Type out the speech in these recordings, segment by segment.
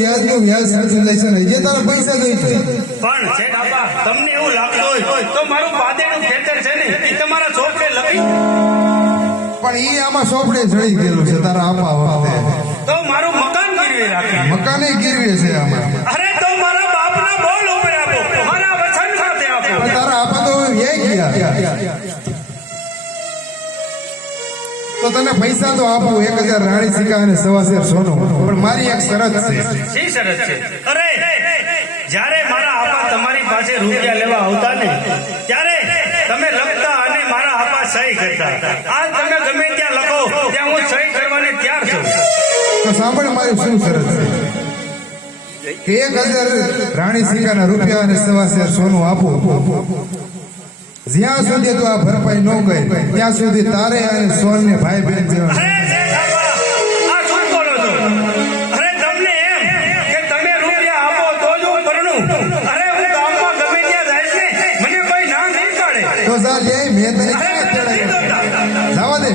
વ્યાજનું વ્યાજ સાચું જાય છે ને જે તારા પૈસા દઈ છે. પણ શેઠ આપા તમને એવું લાગતું હોય તો મારું પાદેનું ખેતર છે ને એ તમારા ચોપડે લખી પણ એ આમાં સોપડે ચડી ગયેલું છે તારા આપા વખતે. તો મારું મકાન ગીરવી રાખી મકાને ગીરવી છે આમાં. અરે તો મારા બાપના બોલ ઉપર આપો મારા વચન સાથે આપો. પણ તારા આપા તો વ્યાઈ ગયા. તો તને પૈસા તો આપું 1000 રાણી સિક્કા અને 1.25 સોનું. પણ મારી એક શરત છે. શી શરત છે? અરે જ્યારે મારા આપા તમારી પાસે રૂપિયા લેવા આવતા ને ત્યારે તમે લખતા અને મારા આપા સહી કરતા. આજ તમે ગમે ત્યાં લખો ત્યાં હું સહી કરવાને તૈયાર છું. તો સાંભળ મારી શું શરત છે કે 1000 રાણી સિક્કાના રૂપિયા અને 1.25 સોનું આપું. જ્યાં સુધી તું આ ભરપાઈ ન ગઈ ત્યાં સુધી તારે અને સોન ને ભાઈ બહેન જેવા. અરે શેઠ આપા, આ શું બોલો છો? અરે તમને એમ કે તમે રૂપિયા આપો તો જ હું પરણું? અરે હું ગામમાં ગમે ત્યાં જઈશ ને મને કોઈ ના નહીં પાડે. તો જા જય મેં તને અરે ક્યાં મને નહીં ચડાવ્યો? જોતા. જવા દે.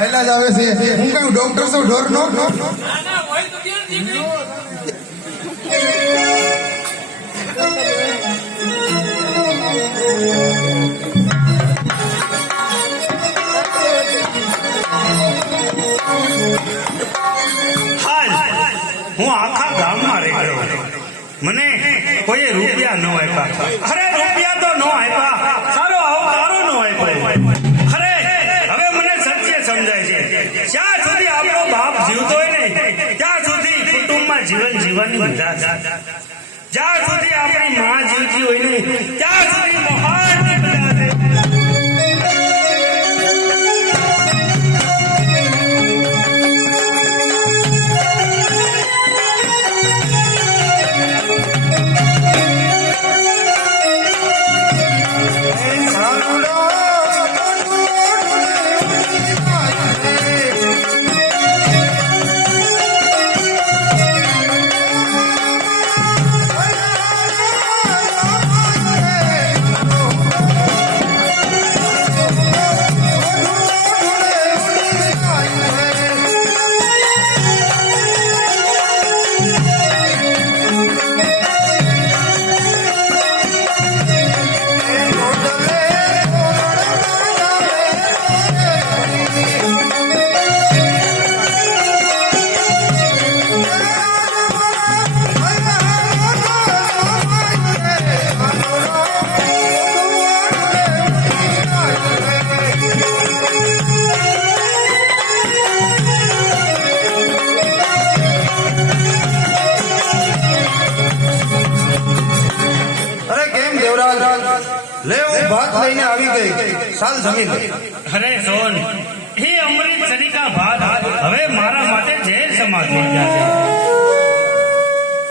હાલ્યા જ આવે છે. હું કયું ડોક્ટર છું ઢોર નો? હું આખા ગામમાં રહી ગયો. મને કોઈ રૂપિયા ન આપ્યા. અરે રૂપિયા તો ન આપ્યા, સારો આવકારો ન આપ્યો. અરે હવે મને સત્ય સમજાય છે જ્યાં સુધી આપણો બાપ જીવતો હોય ને ત્યાં સુધી કુટુંબમાં જીવન જીવવાની મજા છે. જ્યાં સુધી આપણી માં જીવતી હોય ને ત્યાં સુધી મહાન મજા છે. ભાત લઈને આવી ગઈ. સાલ જમી લે. અરે સોન, એ અમૃત સરીકા ભાત હવે મારા માટે ઝેર સમાન થઈ ગયા છે.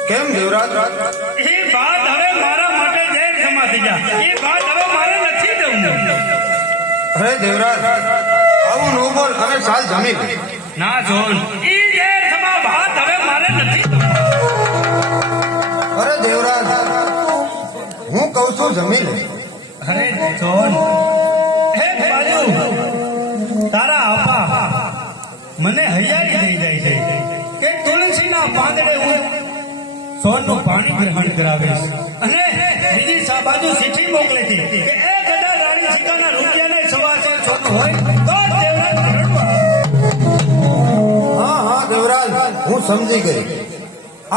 કેમ દેવરાજ? એ ભાત હવે મારા માટે ઝેર સમાન થઈ ગયા. એ ભાત હવે મારે નથી જવું. અરે દેવરાજ આવું નો બોલ અને સાલ જમી લે. ના સોન, એ ઝેર સમા ભાત હવે મારે નથી જવું. અરે દેવરાજ હું કહું છું જમી લે. અરે સોન, હે બાજુ તારા આપા મને હૈયારી થઈ જાય છે કે તુલસીના પાંદડે હું સોનનું પાણી ગ્રહણ કરાવીશ અને બીજી બાજુ ચિઠ્ઠી મોકલે છે કે 1000 રાણી સિક્કાના રૂપિયાને સવાસે સોનું હોય તો દેવરાજ રડવા. હા હા દેવરાજ હું સમજી ગઈ.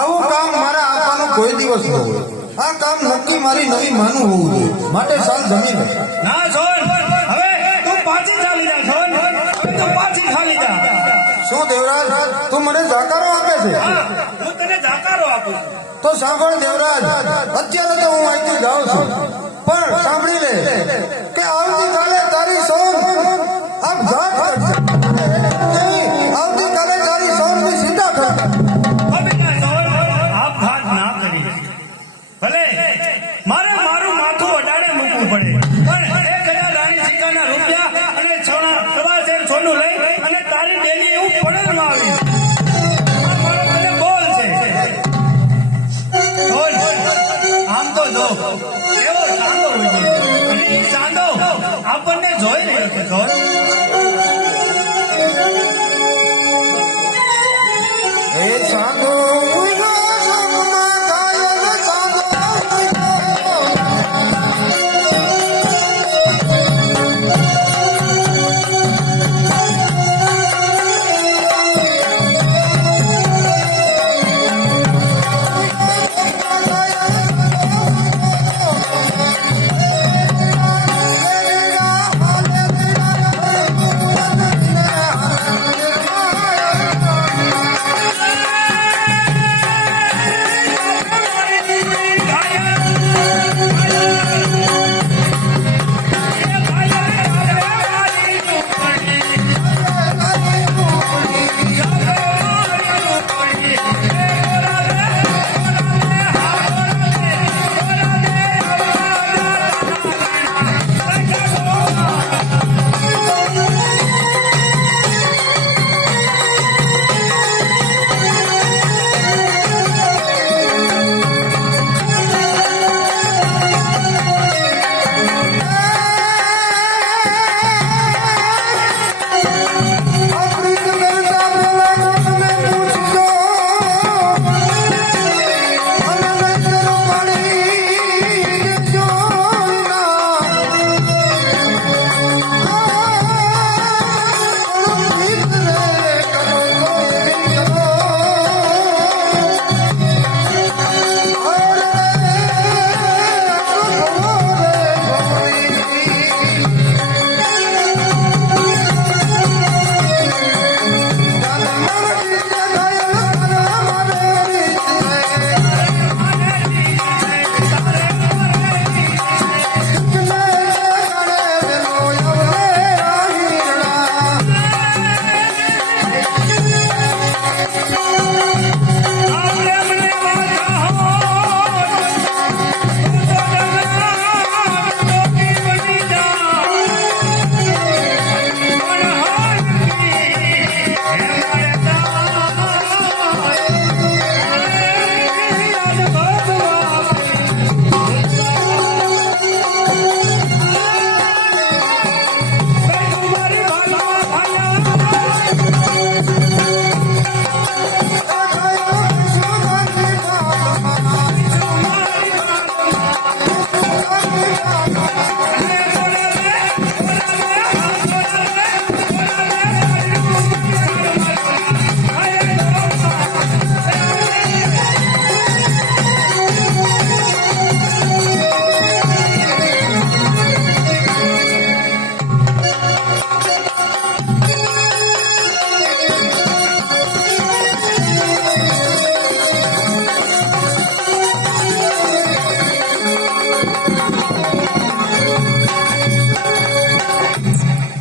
આવું કામ મારા આપાનું કોઈ દિવસ ન હોય. આ કામ નક્કી મારી નવી માનું હોવું જોઈએ. માટે સાલ જમી લે. ના સોન, હવે તું પાછી ચાલી જા. સોન, હવે તું પાછી ચાલી જા. શું દેવરાજ તું મને જાકારો આપે છે? હું તને જાકારો આપું છું. તો સાંભળ દેવરાજ, અત્યારે તો હું અહીંથી જાઉં છું, પણ સાંભળી લે કે આવતીકાલે તારી સોન આપઘાત કરશે. આવતીકાલે તારી સોનની સીધા થશે. આપઘાત ના કરી ભલે મારે મારું માથું અડાડે મૂકવું પડે, પણ 1000 રાણી સિક્કાના રૂપિયા અને સવાસેર સોનું લઈ અને તારી ડેલી એવું પડેલમાં આવી. આ મારો તને બોલ છે. બોલ. આમ તો જો એવો સાંગો હોય અને ચાંદો આપણને જોઈ રહ્યો છે જોર એ સાંધો ઉઈડો સંગમાં ગાયન સાંધો ઉઈડો.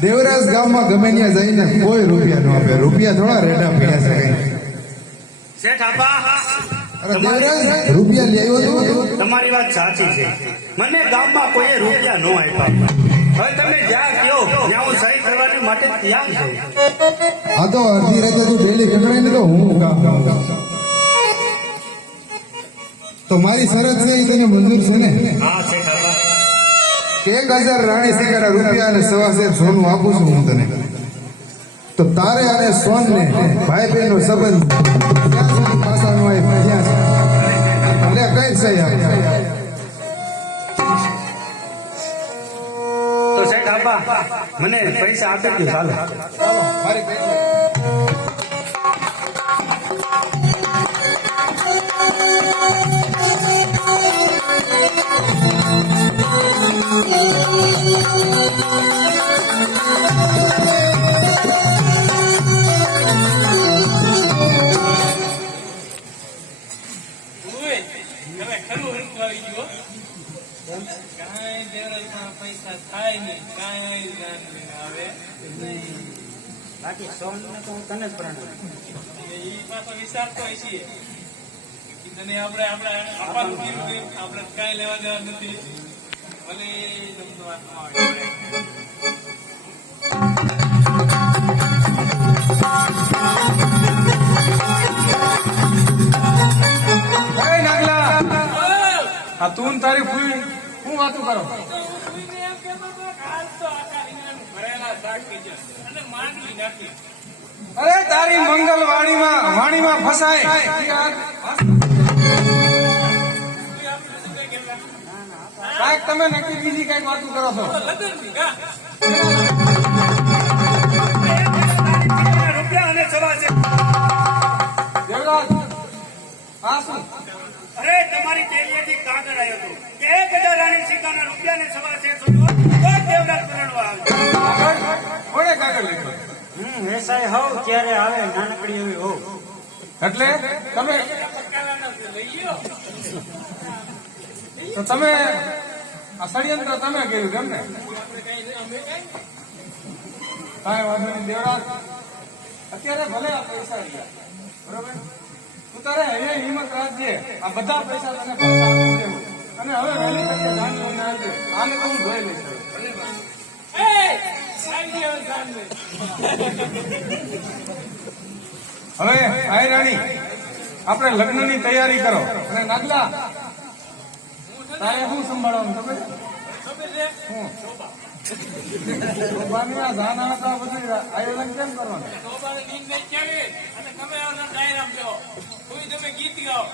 દેવરાજ ગામમાં ગમે ત્યાં જઈને કોઈ રૂપિયા ન આપે. રૂપિયા થોડા રેડા પીડા છે કઈ. શેઠ આપા અરે દેવરાજ રૂપિયા લઈ આવ્યો તું? તમારી વાત સાચી છે મને ગામમાં કોઈએ રૂપિયા ન આપ્યા હવે તમે જ્યાં કહો ત્યાં હું સહી કરવાની માટે તૈયાર છું આ તો અડધી રાતે તું ડેલી કકડાઈને તો હું કામ કરું. તો મારી શરત છે એ તને મંજૂર છે ને? હા શેઠ આપા 1000 રાણી સિકારા રૂપિયા અને 1.5 સોનું આપું છું હું તને. તો તારે અને સોન ને ભાઈ બહેન નો સંબંધ ક્યાં સુધી પાછા ન આવે ત્યાં છે. અને કઈ છે તો શેઠ આપા મને પૈસા આપી દો ચાલો મારી બેન પૈસા થાય નહીં કાંઈ આવે બાકી સોન ને તો હું તને જ પ્રણામ એ પાછો વિચારતો હોય છે તને આપણે આપવાનું કીધું આપણે કાંઈ લેવા દેવા નથી ભલે તમને વાત ન આવડે આ તું ને તારી ફૂઈ હું વાતું કરો કોઈને એમ કહેતો હતો કે હાલ તો આખા રીંગણાનું ભરેલા શાક થઈ જાય અને માંડવી નાખી. અરે તારી મંગલ વાણીમાં ફસાય એ આપણે શું કઈ કહેતા? કાંઈક તમે નક્કી બીજી કાંઈક વાતું કરો છો તો લગ્નની કા? રૂપિયા અને સવા છે. દેવરાજ આ શું અરે તમારી કેરીએથી કાગળ આવ્યો હતો કે 1000 રાણી સિક્કાના રૂપિયા ને સવા છે શોધો તો દેવરાજ પરણવા આવે. કાગળ કોણે કાગળ લખ્યો વેસાય હોવ ત્યારે આવે નાનકડી એવી હોવ. એટલે તમે પકાલાનો લઈ લ્યો. તો તમે આ ષડયંત્ર તમે કર્યું કેમ ને આપણે કઈ અમે કઈ કાંઈ વાંધો નહીં દેવરાજ અત્યારે ભલે આ પૈસા ગયા બરોબર તું તારે હવે હિંમત રાખજે આ બધા પૈસા તને પાછા આપી દેવું અને હવે વહેલી તકે જાન લઈને આવજે આને તો હું જોઈ લઈશ હવે. એ આવી ગયો જાનને. હવે આય રાણી આપણે લગ્નની તૈયારી કરો અને નાગલા તારે શું સંભાળવાનું ખબર છે? ખબર છે? શું શોભાની આ ધાન હતા બધું આયોજન કેમ કરવાનું શોભાને નીંદ નહીં ચાવી અને તમે આવતા ડાયરામ બેહો. કોઈ તમે ગીત ગાઓ.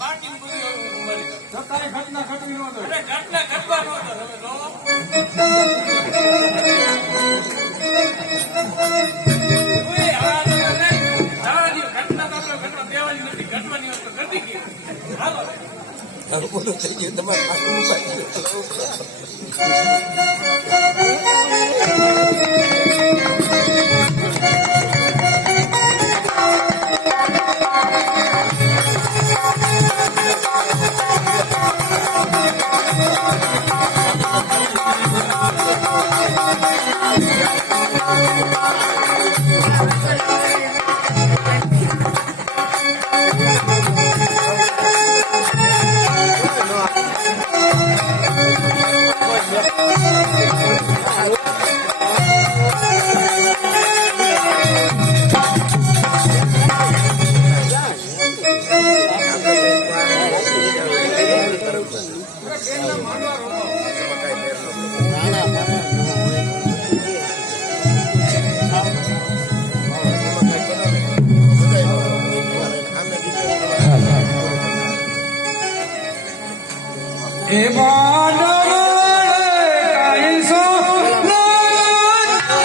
બાકીનું બધું એવું તમારે. જો તારી ઘટના ઘટવી ન હોય અરે ઘટના ઘટવા નો હતો. તમે લો. કોઈ આ તો નહીં. જવા દ્યો. ઘટના તો આપણે ઘટવા દેવાની નથી. ઘટવાની હોત તો ઘટી ગઈ. હાલો. એ બાળા કાઈ સો ના